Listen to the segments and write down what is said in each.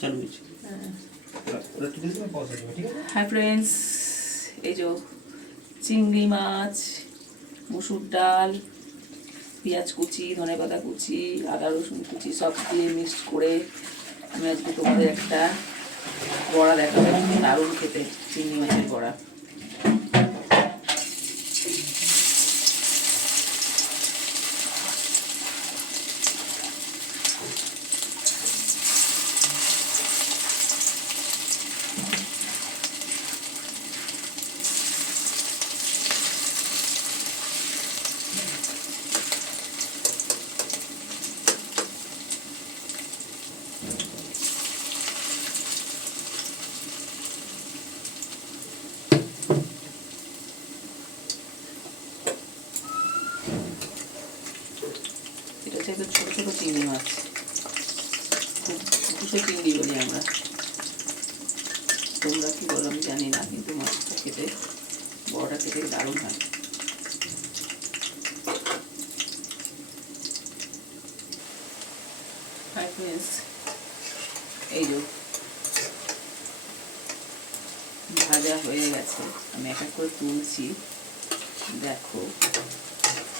চালু হয়েছে। Hi friends, এই যে চিংড়ি মাছ, মুসুর ডাল, পেঁয়াজ কুচি ধনে পাতা কুচি, আদা রসুন কুচি, সব দিয়ে মিক্সড করে আমি আজকে তোমাদের একটা বড়া দেখাবো। দারুণ খেতে, চিংড়ি মাছের বড়া। একদম ছোটো ছোটো চিংড়ি মাছ। দুশো চিংড়ি বলি আমরা? তোমরা কি বলো, আমি জানি না, কিন্তু মাছটা খেতে, বড়টা খেতে দারুণ হয়। এই যে ভাজা হয়ে গেছে, আমি এক করে তুলছি। দেখো,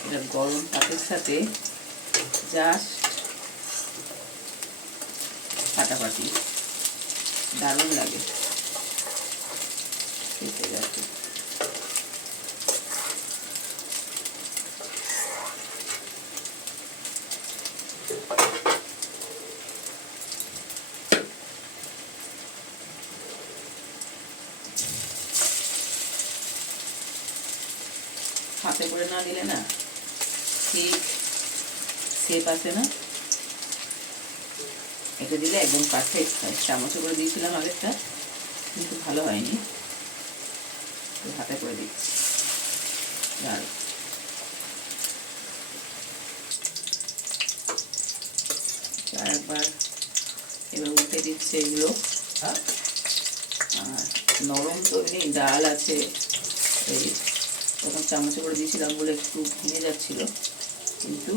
এটা গরম ভাতের সাথে জাস্ট ফাটাফাটি। দারুণ লাগে। হাতে করে না দিলে না ঠিক শেপ আসে না? এটা দিলে একদম পারফেক্ট হয়। চামচে করে দিয়েছিলাম আগেরটা কিন্তু ভালো হয়নি। তো হাতে করে দিচ্ছি। আর একবার এবার উঠে দিচ্ছে এগুলো। আর নরম তো এমনি ডাল আছে। এই তখন চামচে করে দিয়েছিলাম বলে একটু ভেঙে যাচ্ছিল। কিন্তু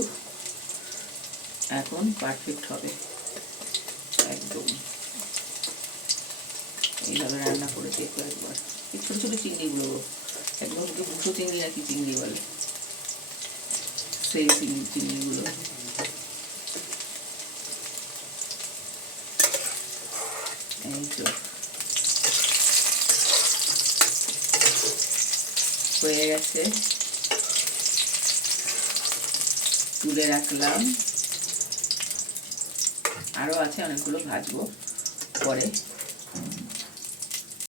এখন পারফেক্ট হবে। একদম। এইভাবে রান্না করে দেখো একবার। ছোটো ছোটো চিংড়িগুলো, একদম কি দুশো চিংড়ি নাকি চিংড়ি বলে। সেই চিংড়ি চিংড়িগুলো। এই তো। হয়ে গেছে। তুলে রাখলাম। আরও আছে অনেকগুলো ভাজবো পরে।